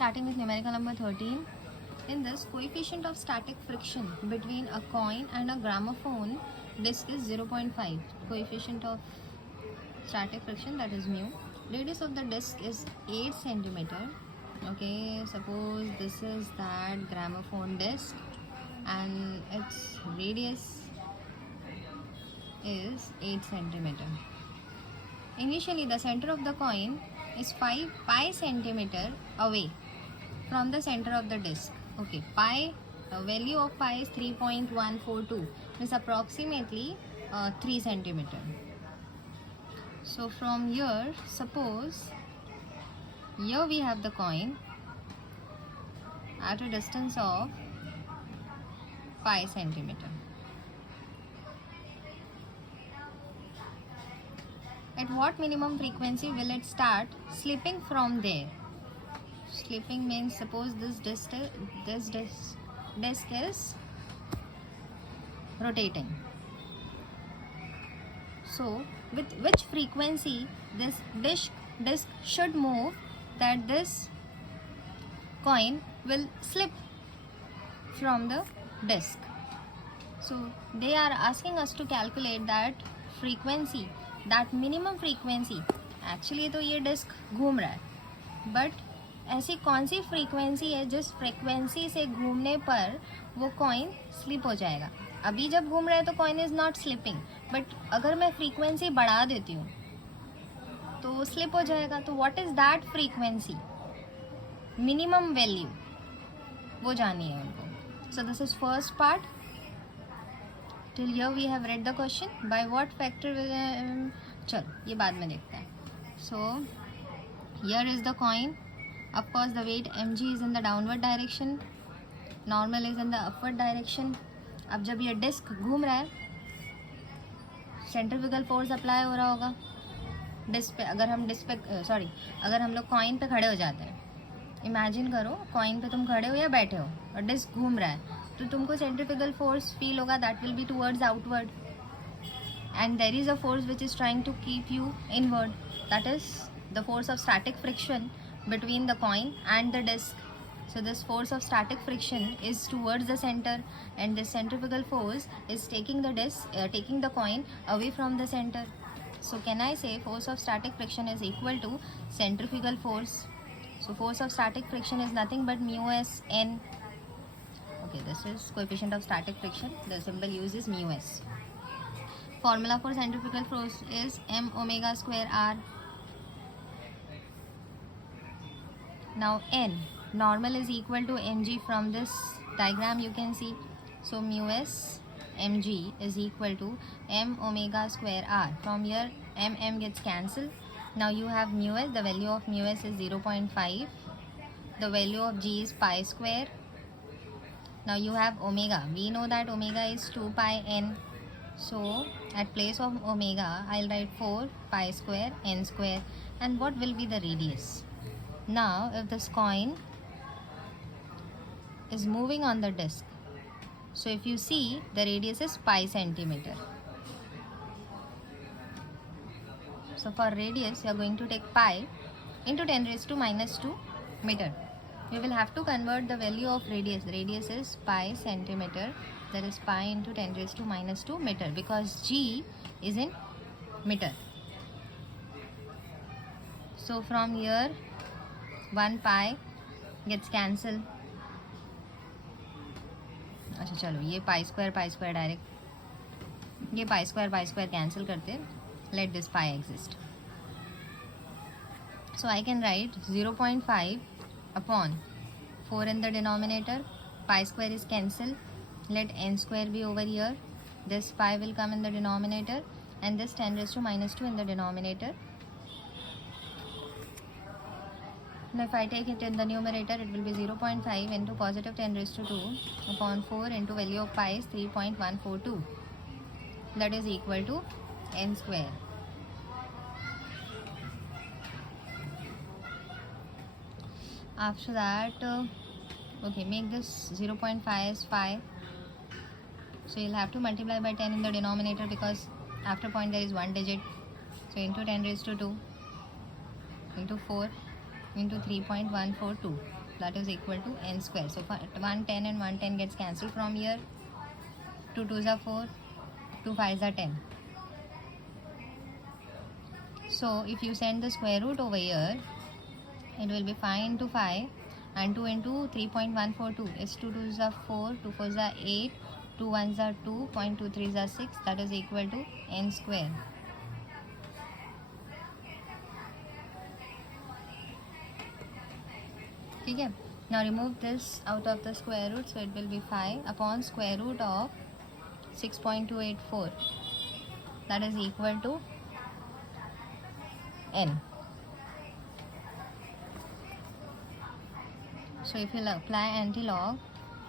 starting with numerical number 13. In this, coefficient of static friction between a coin and a gramophone disc is 0.5. Coefficient of static friction, that is mu. Radius of the disc is 8 centimeter. Okay, suppose this is that gramophone disc and its radius is 8 centimeter. Initially, the center of the coin is 5 pi centimeter away from the center of the disc. Okay, pi, value of pi is 3.142, means approximately 3 centimeter. So from here, suppose here we have the coin at a distance of pi centimeter. At what minimum frequency will it start slipping from there? Slipping means suppose this disc is rotating. So with which frequency this disc should move that this coin will slip from the disc? So they are asking us to calculate that frequency, that minimum frequency. Actually तो ये disc घूम रहा है, but ऐसी कौन सी frequency है जिस frequency से घूमने पर वो कॉइन स्लिप हो जाएगा? अभी जब घूम रहा है तो coin is not slipping, but अगर मैं फ्रीक्वेंसी बढ़ा देती हूँ तो वो स्लिप हो जाएगा. तो what is that frequency, minimum value, वो जानी है उनको. So this is first part. Till here we have read the question. By what factor, चलो ये बाद में देखते हैं. So here is the coin. Of course, the weight mg is in the downward direction, normal is in the upward direction. अब जब ये disc घूम रहा है, सेंट्रीफ्यूगल फोर्स अप्लाई हो रहा होगा डिस्क पे. अगर हम लोग कॉइन पे खड़े हो जाते हैं, इमेजिन करो कॉइन पे तुम खड़े हो या बैठे हो और डिस्क घूम रहा है, तो तुमको सेंट्रीफ्यूगल फोर्स फील होगा, that will be towards outward, and there is a force which is trying to keep you inward, that is the force of static friction between the coin and the disc. So this force of static friction is towards the center, and this centrifugal force is taking the coin away from the center. So can I say force of static friction is equal to centrifugal force? So force of static friction is nothing but mu s n. Okay, this is coefficient of static friction. The symbol used is mu s. Formula for centrifugal force is m omega square r. Now n, normal is equal to mg. From this diagram you can see. So mu s mg is equal to m omega square r. From here m gets cancelled. Now you have mu s, the value of mu s is 0.5. The value of g is pi square. Now you have omega. We know that omega is 2 pi n. So at place of omega I'll write 4 pi square n square. And what will be the radius? Now if this coin is moving on the disc, so if you see, the radius is pi centimeter. So for radius you are going to take pi into 10 raised to minus 2 meter. You will have to convert the value of radius. Radius is pi centimeter, that is pi into 10 raised to minus 2 meter, because g is in meter. So from here 1 pi gets cancelled. अच्छा चलो, ये pi square direct, ये pi square cancel करते, let this pi exist. So I can write 0.5 upon 4 in the denominator. Pi square is cancelled. Let n square be over here. This pi will come in the denominator and this 10 raised to minus 2 in the denominator. Now if I take it in the numerator, it will be 0.5 into positive 10 raised to 2 upon 4 into value of pi is 3.142. That is equal to n square. After that, okay, make this 0.5 as 5. So you'll have to multiply by 10 in the denominator, because after point there is one digit. So into 10 raised to 2 into 4 into 3.142. that is equal to n square. So 110 and 110 gets cancelled from here. 2 2s are 4, 2 5s are 10. So if you send the square root over here, it will be 5 into 5 and 2 into 3.142 is 2 2s are 4, 2 4s are 8, 2 1s are 2, 0.23s are 6, that is equal to n square. Okay. Now remove this out of the square root, so it will be 5 upon square root of 6.284, that is equal to n. So if you apply anti-log,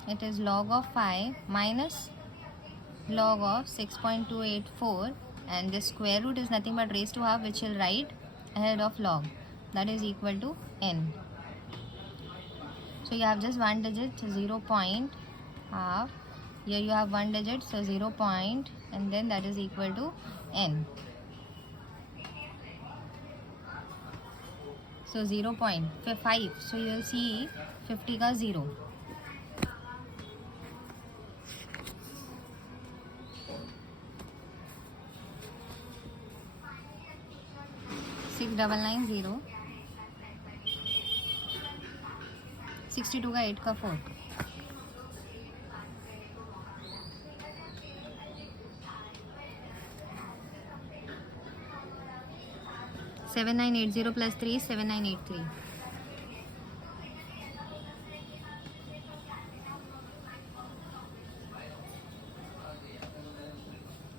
it is log of 5 minus log of 6.284, and this square root is nothing but raised to half, which will write ahead of log, that is equal to n. So you have just one digit, 0 point half. Here you have one digit, so 0 point, and then that is equal to n. So 0.5. So you will see 50 ka 0. Six double nine 0. 62 का 8 का 4. Seven nine 80 plus 3 is 7983.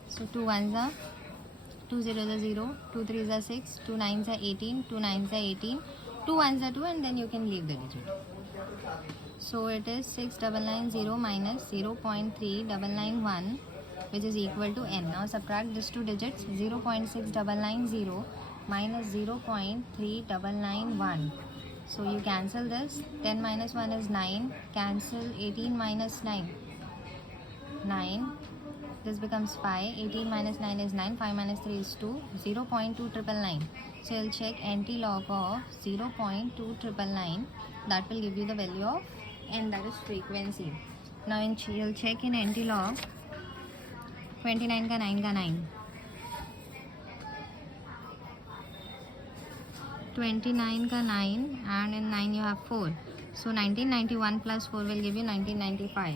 So 2 1s are 2 0s are 0, 2 3s are 6, 2 9s are 18, 2 9s are 18, 2 1s are 2, and then you can leave the digit. So it is 6990 minus 0.3991, which is equal to n. Now subtract these two digits, 0.6990 minus 0.3991. So you cancel this, 10 minus 1 is 9, cancel 18 minus 9, 9. This becomes 5, 18 minus 9 is 9, 5 minus 3 is 2, 0.2999. So you'll check anti-log of 0.2999, that will give you the value of n, that is frequency. Now you'll check in anti-log, 29 ka 9 ka 9. 29 ka 9, and in 9 you have 4. So 1991 plus 4 will give you 1995.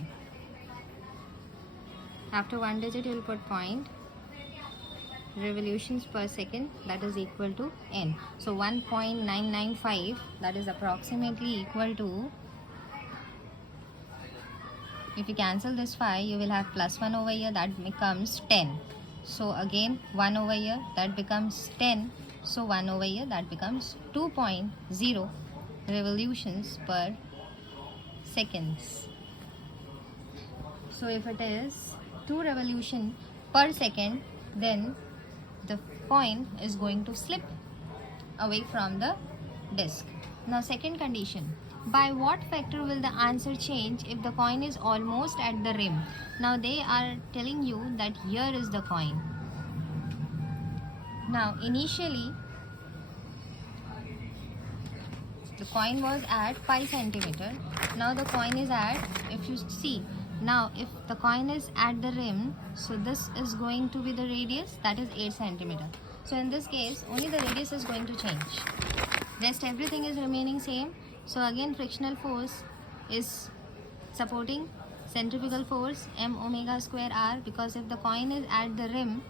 After one digit you will put point, revolutions per second, that is equal to n. So 1.995, that is approximately equal to, if you cancel this 5, you will have plus 1 over here, that becomes 10. So again 1 over here, that becomes 10. So 1 over here, that becomes 2.0 revolutions per seconds. So if it is 2 revolution per second, then the coin is going to slip away from the disc. Now second condition, by what factor will the answer change if the coin is almost at the rim? Now they are telling you that here is the coin. Now initially the coin was at 5 centimeter. Now the coin is at, if you see, now if the coin is at the rim, so this is going to be the radius, that is 8 centimeter. So in this case only the radius is going to change, rest everything is remaining same. So again frictional force is supporting centrifugal force m omega square r, because if the coin is at the rim,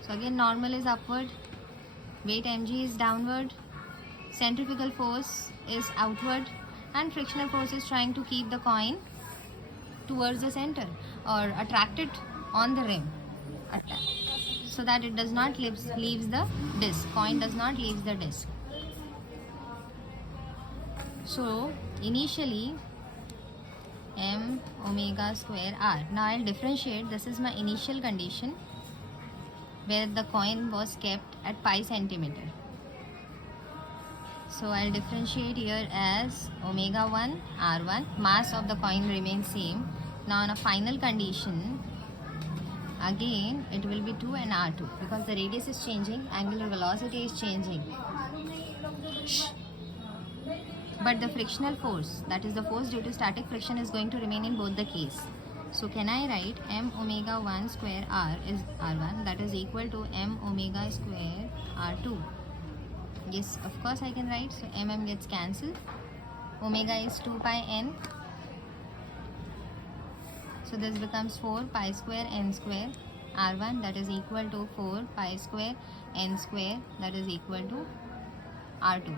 so again normal is upward, weight mg is downward, centrifugal force is outward, and frictional force is trying to keep the coin towards the center or attract it on the rim, so that it does not leaves the disc, coin does not leave the disc. So initially m omega square r. Now I'll differentiate, this is my initial condition where the coin was kept at 5 centimeter. So I'll differentiate here as omega 1 r1, mass of the coin remains same. Now on a final condition, again it will be 2 and r2, because the radius is changing, angular velocity is changing. but the frictional force, that is the force due to static friction, is going to remain in both the case. So can I write m omega 1 square r is r1, that is equal to m omega square r2? Yes, of course I can write. So mm gets cancelled. Omega is 2 pi n. So this becomes 4 pi square n square r1, that is equal to 4 pi square n square, that is equal to r2.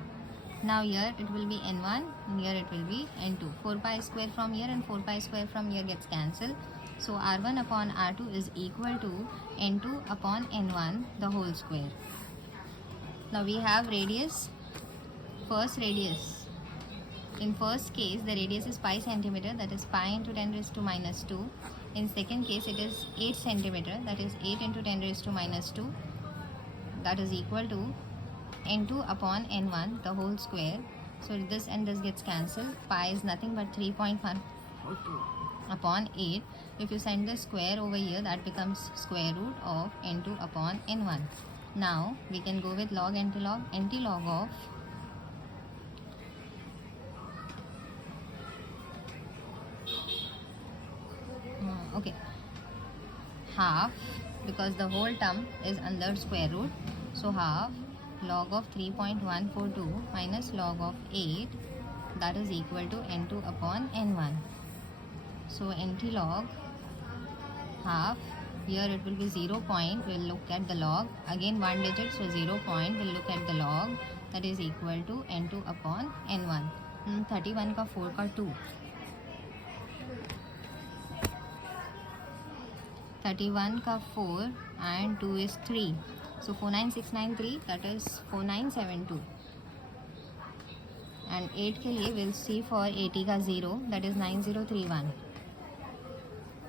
Now here it will be n1 and here it will be n2. 4 pi square from here and 4 pi square from here gets cancelled. So r1 upon r2 is equal to n2 upon n1 the whole square. Now we have radius, first radius. In first case the radius is pi centimeter, that is pi into 10 raised to minus 2. In second case it is 8 centimeter, that is 8 into 10 raised to minus 2, that is equal to n2 upon n1 the whole square. So this and this gets cancelled. Pi is nothing but 3.142 upon 8. If you send the square over here, that becomes square root of n2 upon n1. Now we can go with log antilog. Antilog of half, because the whole term is under square root. So half log of 3.142 minus log of 8, that is equal to n2 upon n1. So antilog half, here it will be 0 point, we'll look at the log, again 1 digit, so 0 point, we'll look at the log, that is equal to n2 upon n1. 31 का 4 का 2, 31 का 4 and 2 is 3. So 49693, that is 4972. And 8 के लिए we'll see for 80 का 0, that is 9031.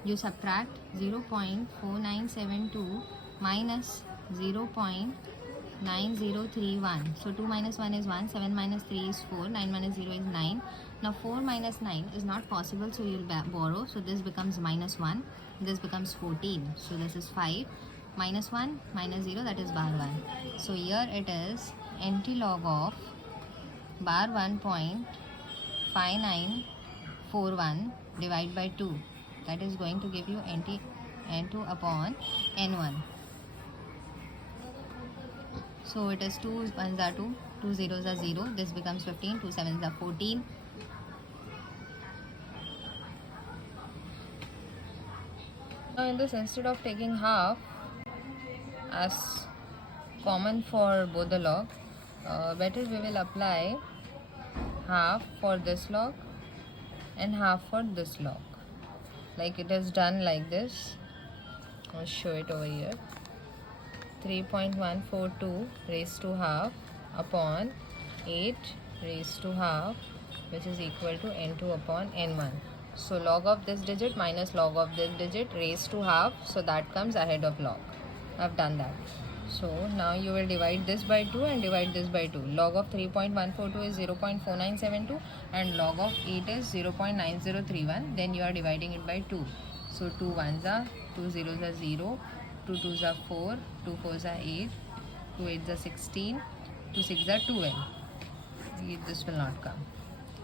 You subtract 0.4972 minus 0.9031. So 2 minus 1 is 1, 7 minus 3 is 4, 9 minus 0 is 9. Now 4 minus 9 is not possible, so you'll borrow. So this becomes minus 1, this becomes 14. So this is 5. Minus 1 minus 0, that is bar 1. So here it is antilog of bar 1.5941 divided by 2. That is going to give you n2 upon n1. So it is 2 1s are 2, 2 0s are 0. This becomes 15, 2 7s are 14. Now in this, instead of taking half as common for both the log, better we will apply half for this log and half for this log. Like it is done like this. I'll show it over here. 3.142 raised to half upon 8 raised to half, which is equal to n2 upon n1. So log of this digit minus log of this digit raised to half, so that comes ahead of log. I've done that. So now you will divide this by 2 and divide this by 2. Log of 3.142 is 0.4972 and log of 8 is 0.9031. Then you are dividing it by 2. So 2 1s are 2 0s are 0, 2 2s are 4, 2 4s are 8, 2 8s are 16, 2 6s are 12. This will not come.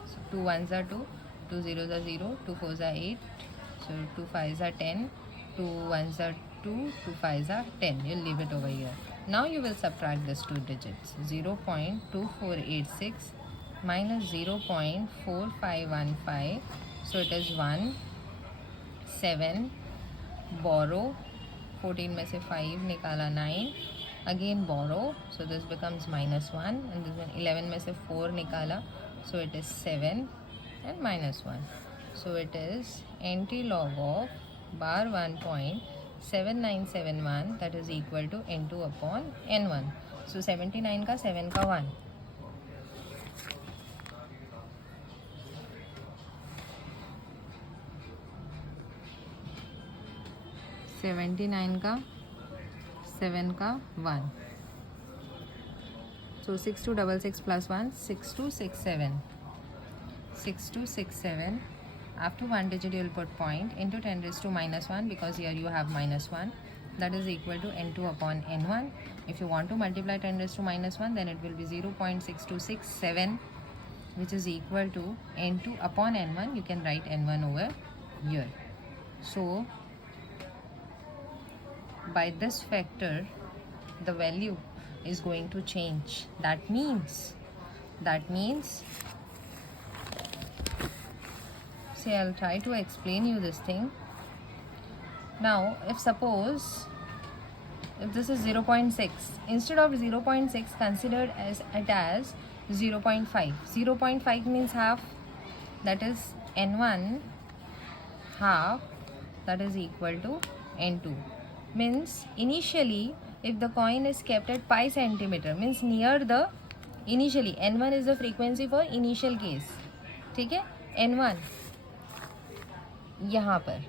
So 2 1s are 2, 2 0s are 0, 2 4s are 8, so 2 5s are 10, 2 1s are 2, 2 5s are 10. You'll leave it over here. Now you will subtract these two digits. 0.2486 minus 0.4515. So it is 1, 7, borrow, 14 में से 5 निकाला 9, again borrow, so this becomes minus 1, and this one 11 में से 4 निकाला, so it is 7 and minus 1. So it is antilog of bar 1.7971, that is equal to n2 upon n1. So 79 का 7 का 1. का 7 का 1. So 6266 plus 1, 6267. 6267. After one digit you will put point into 10 raised to minus 1, because here you have minus 1. That is equal to n2 upon n1. If you want to multiply 10 raised to minus 1, then it will be 0.6267 which is equal to n2 upon n1. You can write n1 over here. So by this factor the value is going to change. That means see, I'll try to explain you this thing. Now if suppose if this is 0.6, instead of 0.6 considered as it as 0.5. 0.5 means half, that is n1 half, that is equal to n2. Means initially if the coin is kept at pi centimeter, means near the initially n1 is the frequency for initial case. ठीक है, n1 यहाँ पर,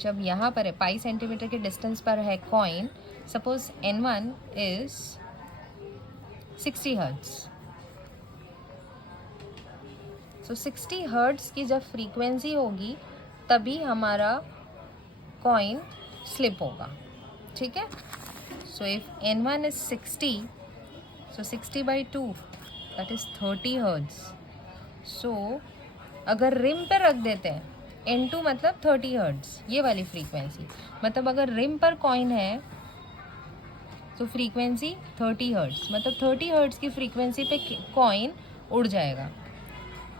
जब यहाँ पर है पाई centimetre के distance पर है coin, suppose n1 is 60 hertz. So 60 hertz की जब फ्रीक्वेंसी होगी तभी हमारा कॉइन स्लिप होगा. ठीक है. So if n1 is 60, so 60 by 2 that is 30 hertz. So अगर रिम पर रख देते हैं n2 मतलब 30 हर्ट्ज, ये वाली फ्रीक्वेंसी, मतलब अगर रिम पर कॉइन है तो फ्रीक्वेंसी 30 हर्ट्ज, मतलब 30 हर्ट्ज की फ्रीक्वेंसी पे कॉइन उड़ जाएगा.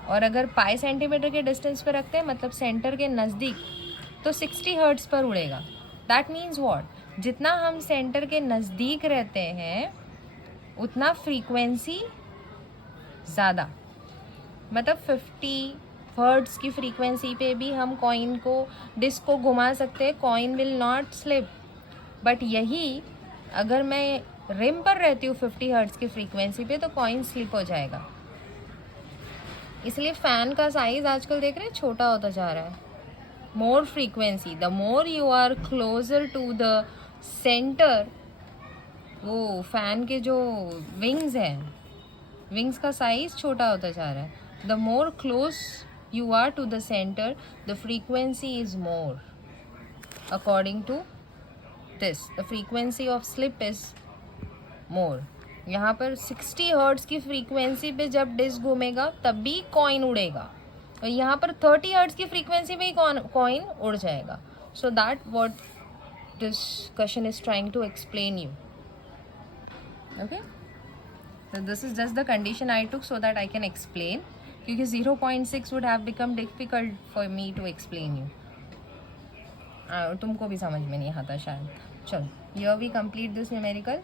और अगर पाई सेंटीमीटर के डिस्टेंस पे रखते हैं मतलब सेंटर के नज़दीक, तो 60 हर्ट्ज पर उड़ेगा. दैट मीन्स व्हाट, जितना हम सेंटर के नज़दीक रहते हैं उतना फ्रीक्वेंसी ज़्यादा, मतलब 50 हर्ट्ज की फ्रीक्वेंसी पे भी हम कॉइन को डिस्क को घुमा सकते हैं, coin will not slip. But यही अगर मैं रिम पर रहती हूँ 50 हर्ट्ज की फ्रीक्वेंसी पे तो कॉइन स्लिप हो जाएगा. इसलिए फ़ैन का साइज आजकल देख रहे हैं छोटा होता जा रहा है. More frequency, the more you are closer to the centre, वो फ़ैन के जो विंग्स हैं, विंग्स का साइज छोटा होता जा रहा है. The more close you are to the center, the frequency is more. According to this, the frequency of slip is more. यहाँ पर 60 हर्ट्ज की फ्रीक्वेंसी पे जब डिस्क घूमेगा तब भी कॉइन उड़ेगा, और यहाँ पर 30 हर्ट्ज की फ्रीक्वेंसी पे ही कॉइन उड़ जाएगा. So that what this question is trying to explain you. Okay, so this is just the condition I took so that I can explain, क्योंकि 0.6 would have become difficult for me to explain you. तुमको भी समझ में नहीं आता शायद. चलो, here we complete this numerical.